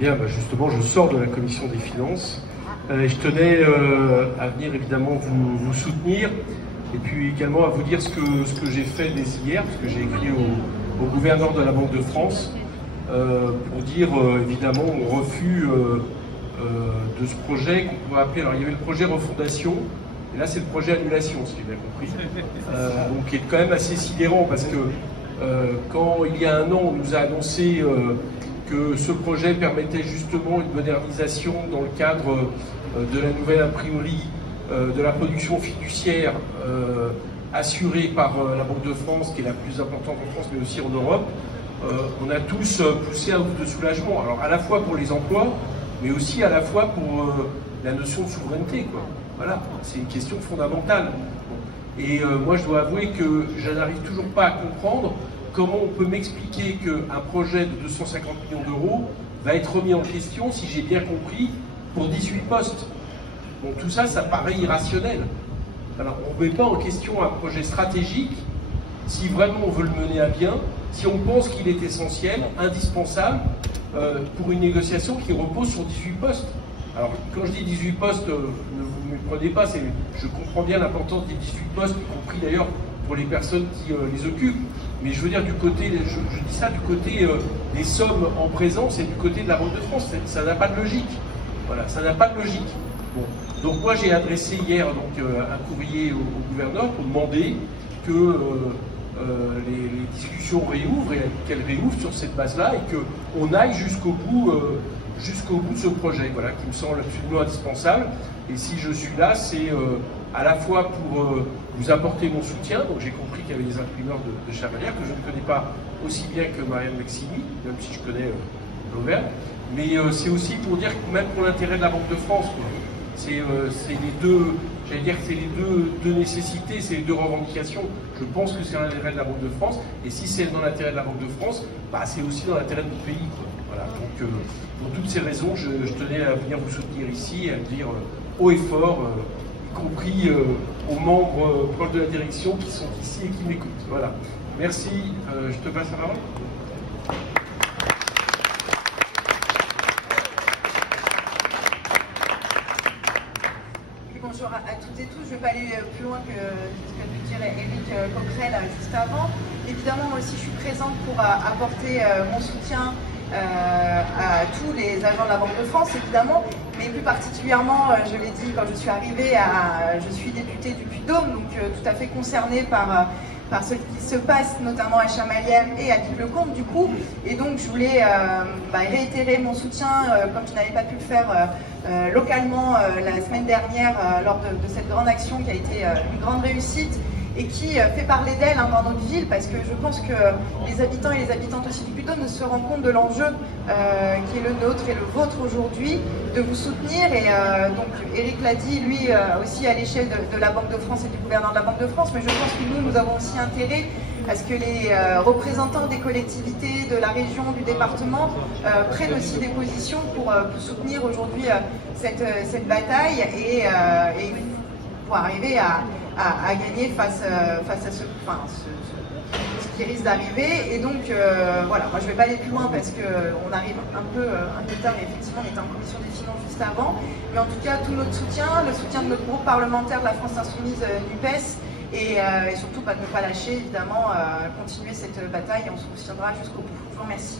Bien, justement, je sors de la commission des finances. Je tenais à venir évidemment vous soutenir et puis également à vous dire ce que j'ai fait dès hier, parce que j'ai écrit au gouverneur de la Banque de France pour dire évidemment mon refus de ce projet qu'on pourrait appeler, alors il y avait le projet refondation, et là c'est le projet annulation, si j'ai bien compris, donc qui est quand même assez sidérant parce que quand il y a un an on nous a annoncé que ce projet permettait justement une modernisation dans le cadre de la nouvelle imprimerie, de la production fiduciaire assurée par la Banque de France, qui est la plus importante en France, mais aussi en Europe, on a tous poussé un ouf de soulagement. Alors à la fois pour les emplois, mais aussi à la fois pour la notion de souveraineté, quoi. Voilà, c'est une question fondamentale. Et moi je dois avouer que je n'arrive toujours pas à comprendre comment on peut m'expliquer qu'un projet de 250 millions d'euros va être remis en question, si j'ai bien compris, pour 18 postes. Donc tout ça, ça paraît irrationnel. Alors on ne met pas en question un projet stratégique si vraiment on veut le mener à bien, si on pense qu'il est essentiel, indispensable, pour une négociation qui repose sur 18 postes. Alors quand je dis 18 postes, ne vous méprenez pas, je comprends bien l'importance des 18 postes, y compris d'ailleurs pour les personnes qui les occupent. Mais je veux dire, du côté, je dis ça du côté des sommes en présence et du côté de la Banque de France. Ça n'a pas de logique. Voilà, ça n'a pas de logique. Bon. Donc moi j'ai adressé hier un courrier au gouverneur pour demander que les discussions réouvrent et qu'elles réouvrent sur cette base-là et qu'on aille jusqu'au bout de ce projet, voilà, qui me semble absolument indispensable. Et si je suis là, c'est à la fois pour vous apporter mon soutien. Donc j'ai compris qu'il y avait des imprimeurs de Chamalières que je ne connais pas aussi bien que Marianne Maximi, même si je connais l'Auvergne. Mais c'est aussi pour dire que même pour l'intérêt de la Banque de France, c'est les deux, j'allais dire que c'est les deux nécessités, c'est les deux revendications. Je pense que c'est dans l'intérêt de la Banque de France, et si c'est dans l'intérêt de la Banque de France, c'est aussi dans l'intérêt de notre pays, quoi. Voilà. Donc pour toutes ces raisons, je tenais à venir vous soutenir ici et à le dire haut et fort, y compris aux membres proches de la direction qui sont ici et qui m'écoutent. Voilà. Merci. Je te passe la parole. Bonjour à toutes et tous. Je ne vais pas aller plus loin que ce que pu dire Éric Coquerel juste avant. Évidemment, moi aussi, je suis présente pour apporter mon soutien à tous les agents de la Banque de France, évidemment, mais plus particulièrement, je l'ai dit quand je suis arrivée, je suis députée du Puy-de-Dôme, donc tout à fait concernée par ce qui se passe, notamment à Chamalières et à Vic-le-Comte, du coup. Et donc, je voulais réitérer mon soutien, comme je n'avais pas pu le faire localement la semaine dernière, lors de cette grande action qui a été une grande réussite et qui fait parler d'elle dans notre ville, parce que je pense que les habitants et les habitantes aussi du Puy-de-Dôme se rendent compte de l'enjeu qui est le nôtre et le vôtre aujourd'hui, de vous soutenir. Et donc Éric l'a dit, lui aussi à l'échelle de la Banque de France et du gouverneur de la Banque de France, mais je pense que nous avons aussi intérêt à ce que les représentants des collectivités, de la région, du département prennent aussi des positions pour soutenir aujourd'hui cette bataille et pour arriver à gagner face à ce qui risque d'arriver. Et donc voilà, moi je ne vais pas aller plus loin parce qu'on arrive un peu tard, et effectivement on était en commission des finances juste avant, mais en tout cas tout notre soutien, le soutien de notre groupe parlementaire de la France Insoumise NUPES, et surtout de ne pas lâcher, évidemment, continuer cette bataille, et on se soutiendra jusqu'au bout. Je vous remercie.